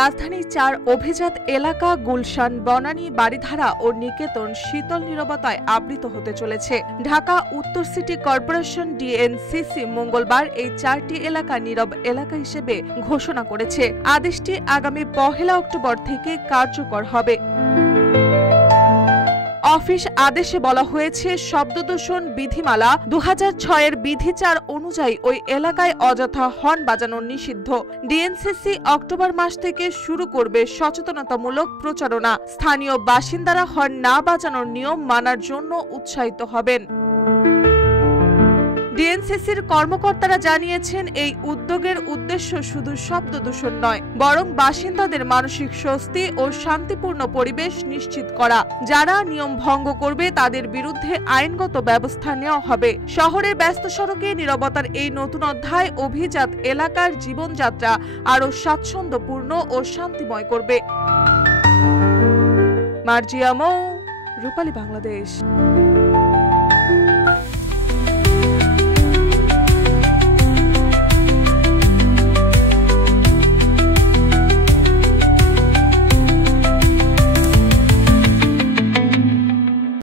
রাজধানী ৪ অভিজাত এলাকা গুলশান, বনানী, বারিধারা ও নিকেতন শীতল নীরবতায় আবৃত হতে চলেছে। ঢাকা উত্তর সিটি কর্পোরেশন ডিএনসিসি মঙ্গলবার এই ৪টি এলাকা নীরব এলাকা হিসেবে ঘোষণা করেছে। আদেশটি আগামী ১ অক্টোবর থেকে কার্যকর হবে। অফিস আদেশে বলা হয়েছে, শব্দদূষণ বিধিমালা ২০০৬-এর বিধি ৪ অনুযায়ী ওই এলাকায় অযথা হর্ন বাজানো নিষিদ্ধ। ডিএনসিসি অক্টোবর মাস থেকে শুরু করবে সচেতনতামূলক প্রচারণা। স্থানীয় বাসিন্দারা হর্ন না বাজানোর নিয়ম মানার জন্য উৎসাহিত হবেন। ডিএনসিসির কর্মকর্তারা জানিয়েছেন, এই উদ্যোগের উদ্দেশ্য শুধু শব্দ দূষণ নয়, বরং বাসিন্দাদের মানসিক স্বস্তি ও শান্তিপূর্ণ পরিবেশ নিশ্চিত করা। যারা নিয়ম ভঙ্গ করবে তাদের বিরুদ্ধে আইনগত ব্যবস্থা নেওয়া হবে। শহরের ব্যস্ত সড়কে নীরবতার এই নতুন অধ্যায় অভিজাত এলাকার জীবনযাত্রা আরও স্বাচ্ছন্দ্যপূর্ণ ও শান্তিময় করবে। মার্জিয়া মৌ, রূপালী বাংলাদেশ।